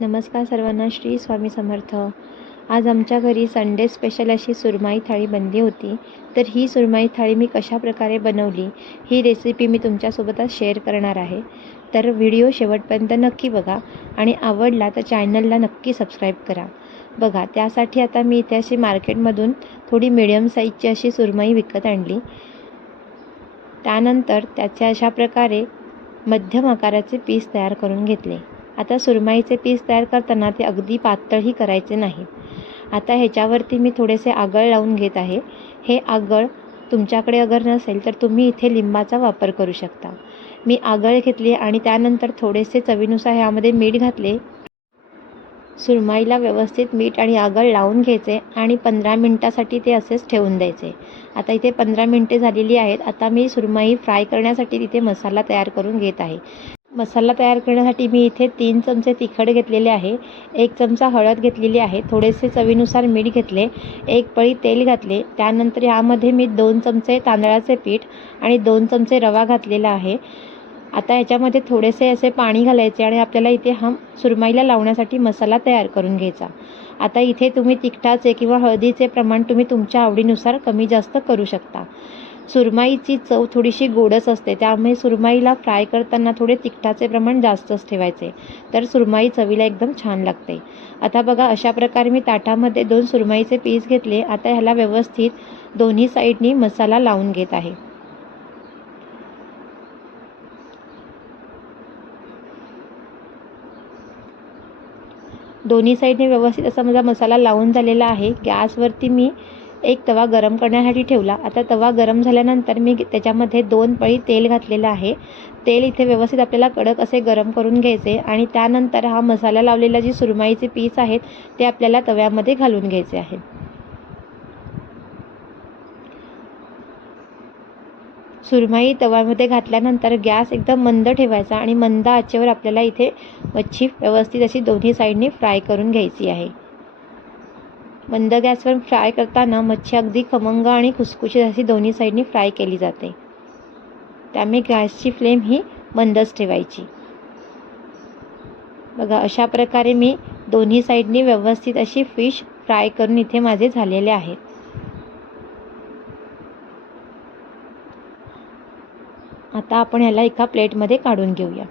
नमस्कार सर्वांना श्री स्वामी समर्थ. आज आमच्या घरी संडे स्पेशल अशी सुरमाई थाळी बनली होती. तर ही सुरमाई थाळी मी कशाप्रकारे बनवली ही रेसिपी मी तुमच्यासोबत आज शेअर करणार आहे. तर व्हिडिओ शेवटपर्यंत नक्की बघा आणि आवडला तर चॅनलला नक्की सबस्क्राईब करा. बघा त्यासाठी आता मी इथे अशी मार्केटमधून थोडी मिडियम साईजची अशी सुरमई विकत आणली. त्यानंतर त्याचे अशा प्रकारे मध्यम आकाराचे पीस तयार करून घेतले. आता सुरमईचे पीस तयार करताना ते अगदी पातळही करायचे नाही. आता ह्याच्यावरती मी थोडेसे आगळ लावून घेत आहे. हे आगळ तुमच्याकडे अगर नसेल तर तुम्ही इथे लिंबाचा वापर करू शकता. मी आगळ घेतली आणि त्यानंतर थोडेसे चवीनुसार ह्यामध्ये मीठ घातले. सुरमईला व्यवस्थित मीठ आणि आगळ लावून घ्यायचे आणि पंधरा मिनटासाठी ते असेच ठेवून द्यायचे. आता इथे पंधरा मिनटे झालेली आहेत. आता मी सुरमई फ्राय करण्यासाठी तिथे मसाला तयार करून घेत आहे. मसाला तयार करण्यासाठी मी इथे तीन चमचे तिखट घेतलेले आहे. एक चमचा हळद घेतलेली आहे. थोडेसे चवीनुसार मीठ घेतले. एक पळी तेल घातले. त्यानंतर यामध्ये मी दोन चमचे तांदळाचे पीठ आणि दोन चमचे रवा घातलेला आहे. आता याच्यामध्ये थोडेसे असे पाणी घालायचे आणि आपल्याला इथे हा सुरमईला लावण्यासाठी मसाला तयार करून घ्यायचा. आता इथे तुम्ही तिखटाचे किंवा हळदीचे प्रमाण तुम्ही तुमच्या आवडीनुसार कमी जास्त करू शकता. सुरमईची चव थोडीशी गोडच असते त्यामुळे सुरमईला फ्राय करताना थोडे तिखटाचे प्रमाण जास्तच ठेवायचे. तर सुरमई चवीला एकदम छान लागते. आता बघा अशा प्रकारे मी ताटामध्ये दोन सुरमईचे पीस घेतले. आता ह्याला व्यवस्थित दोन्ही साईडनी मसाला लावून घेत आहे. दोन्ही साईडने व्यवस्थित असा माझा मसाला लावून झालेला आहे. गॅसवरती मी एक तवा गरम करण्यासाठी ठेवला. आता तवा गरम झाल्यानंतर मी त्याच्यामध्ये दोन पळी तेल घातलेलं आहे. तेल इथे व्यवस्थित आपल्याला कडक असे गरम करून घ्यायचे आणि त्यानंतर हा मसाला लावलेला जी सुरमाईचे पीस आहेत ते आपल्याला तव्यामध्ये घालून घ्यायचे आहे. सुरमई तव्यामध्ये घातल्यानंतर गॅस एकदम मंद ठेवायचा आणि मंद आचेवर आपल्याला इथे मच्छी व्यवस्थित अशी दोन्ही साईडनी फ्राय करून घ्यायची आहे. मंद गॅसवर फ्राय करताना मच्छी अगदी खमंग आणि खुसखुशीत अशी दोन्ही साईडनी फ्राय केली जाते. त्यामुळे गॅसची फ्लेम ही मंदच ठेवायची. बघा अशा प्रकारे मी दोन्ही साईडनी व्यवस्थित अशी फिश फ्राय करून इथे माझे झालेले आहेत. आता आपण ह्याला एका प्लेटमध्ये काढून घेऊया.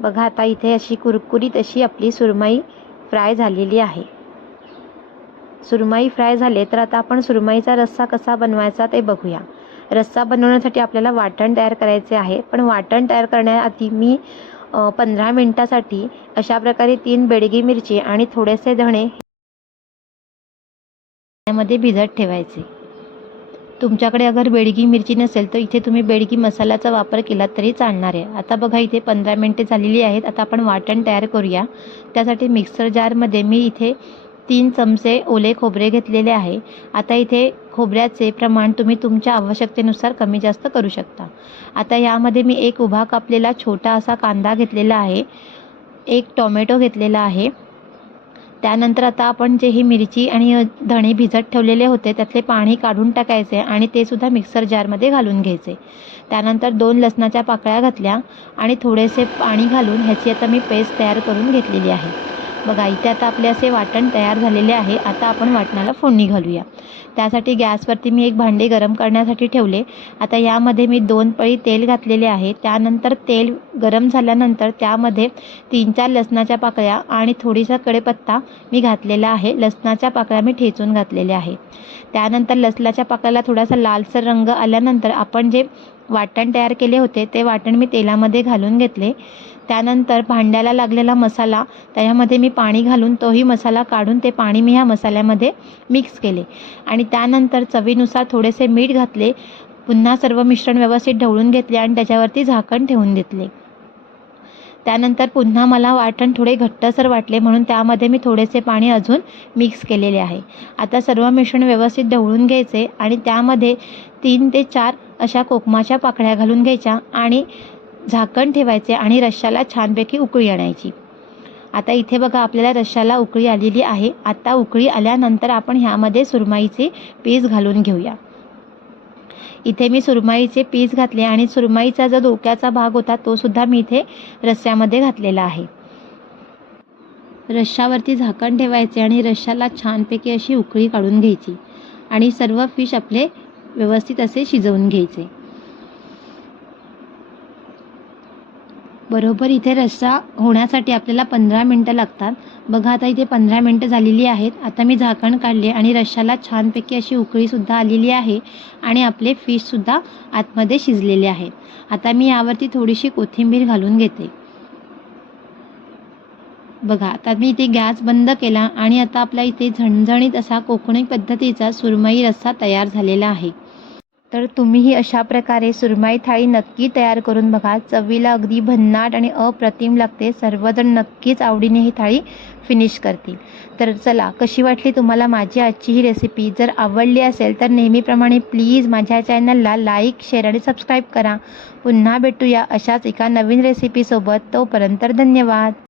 बघा आता इथे अशी कुरकुरीत अशी आपली सुरमई फ्राय झालेली आहे. सुरमई फ्राय झाले तर आता आपण सुरमईचा रस्सा कसा बनवायचा ते बघूया. रस्सा बनवण्यासाठी आपल्याला वाटण तयार करायचे आहे. पण वाटण तयार करण्याआधी मी पंधरा मिनटासाठी अशा प्रकारे तीन बेडगी मिरची आणि थोडेसे धणे त्यामध्ये भिजत ठेवायचे. तुमच्याकडे अगर बेडगी मिरची नसेल तर इथे तुम्ही बेडगी मसाल्याचा वापर केला तरी चालणार आहे. आता बघा इथे पंधरा मिनटे झालेली आहेत. आता आपण वाटण तयार करूया. त्यासाठी मिक्सर जारमध्ये मी इथे तीन चमचे ओले खोबरे घेतलेले आहे. आता इथे खोबऱ्याचे प्रमाण तुम्ही तुमच्या आवश्यकतेनुसार कमी जास्त करू शकता. आता यामध्ये मी एक उभा कापलेला छोटा असा कांदा घेतलेला आहे. एक टोमॅटो घेतलेला आहे. त्यानंतर आता आपण जे ही मिरची आणि धणे भिजत ठेवलेले होते त्यातले पाणी काढून टाकायचे आणि ते सुद्धा मिक्सर जारमध्ये घालून घ्यायचे. त्यानंतर दोन लसणाच्या पाकळ्या घातल्या आणि थोडेसे पाणी घालून ह्याची आता मी पेस्ट तयार करून घेतलेली आहे. बघा इथे आता आपले असे वाटण तयार झालेले आहे. आता आपण वाटणाला फोडणी घालूया. त्यासाठी गॅसवरती मी एक भांडे गरम करण्यासाठी ठेवले. आता यामध्ये मी दोन पळी तेल घातलेले आहे. त्यानंतर तेल गरम झाल्यानंतर त्यामध्ये तीन चार लसणाच्या पाकळ्या आणि थोडीसा कडेपत्ता मी घातलेला आहे. लसणाच्या पाकळ्या मी ठेचून घातलेल्या आहे. त्यानंतर लसणाच्या पाकळ्याला थोडासा लालसर रंग आल्यानंतर आपण जे वाटण तयार केले होते ते वाटण मी तेलामध्ये घालून घेतले. त्यानंतर भांड्याला लागलेला मसाला त्याच्यामध्ये मी पाणी घालून तोही मसाला काढून ते पाणी मी ह्या मसाल्यामध्ये मिक्स केले. आणि त्यानंतर चवीनुसार थोडेसे मीठ घातले पुन्हा सर्व मिश्रण व्यवस्थित ढवळून घेतले आणि त्याच्यावरती झाकण ठेवून घेतले. त्यानंतर पुन्हा मला वाटण थोडे घट्टसर वाटले म्हणून त्यामध्ये मी थोडेसे पाणी अजून मिक्स केलेले आहे. आता सर्व मिश्रण व्यवस्थित ढवळून घ्यायचे आणि त्यामध्ये तीन ते चार अशा कोकमाच्या पाकळ्या घालून घ्यायच्या आणि झाकण ठेवायचे आणि रश्श्याला छानपैकी उकळी आणायची. आता इथे बघा आपल्याला रश्श्याला उकळी आलेली आहे. आता उकळी आल्यानंतर आपण ह्यामध्ये सुरमाईचे पीस घालून घेऊया. इथे मी सुरमईचे पीस घातले आणि सुरमाईचा जो डोक्याचा भाग होता तो सुद्धा मी इथे रस्स्यामध्ये घातलेला आहे. रश्शावरती झाकण ठेवायचे आणि रश्शाला छानपैकी अशी उकळी काढून घ्यायची. आणि सर्व फिश आपले व्यवस्थित असे शिजवून घ्यायचे. बरोबर इथे रस्सा होण्यासाठी आपल्याला पंधरा मिनटं लागतात. बघा आता इथे पंधरा मिनटं झालेली आहेत. आता मी झाकण काढले आणि रश्शाला छानपैकी अशी उकळीसुद्धा आलेली आहे आणि आपले फिशसुद्धा आतमध्ये शिजलेले आहेत. आता मी यावरती थोडीशी कोथिंबीर घालून घेते. बघा आता मी इथे गॅस बंद केला आणि आता आपल्या इथे झणझणीत असा कोकणी पद्धतीचा सुरमई रस्सा तयार झालेला आहे. तर तुम्हीही अशा प्रकारे सुरमई थाळी नक्की तयार करून बघा. चवीला अगदी भन्नाट आणि अप्रतिम लागते. सर्वजण नक्कीच आवडीने ही थाळी फिनिश करतील. तर चला कशी वाटली तुम्हाला माझी आजची ही रेसिपी जर आवडली असेल तर नेहमीप्रमाणे प्लीज माझ्या चॅनलला लाईक शेअर आणि सबस्क्राईब करा. पुन्हा भेटूया अशाच एका नवीन रेसिपीसोबत तोपर्यंत धन्यवाद.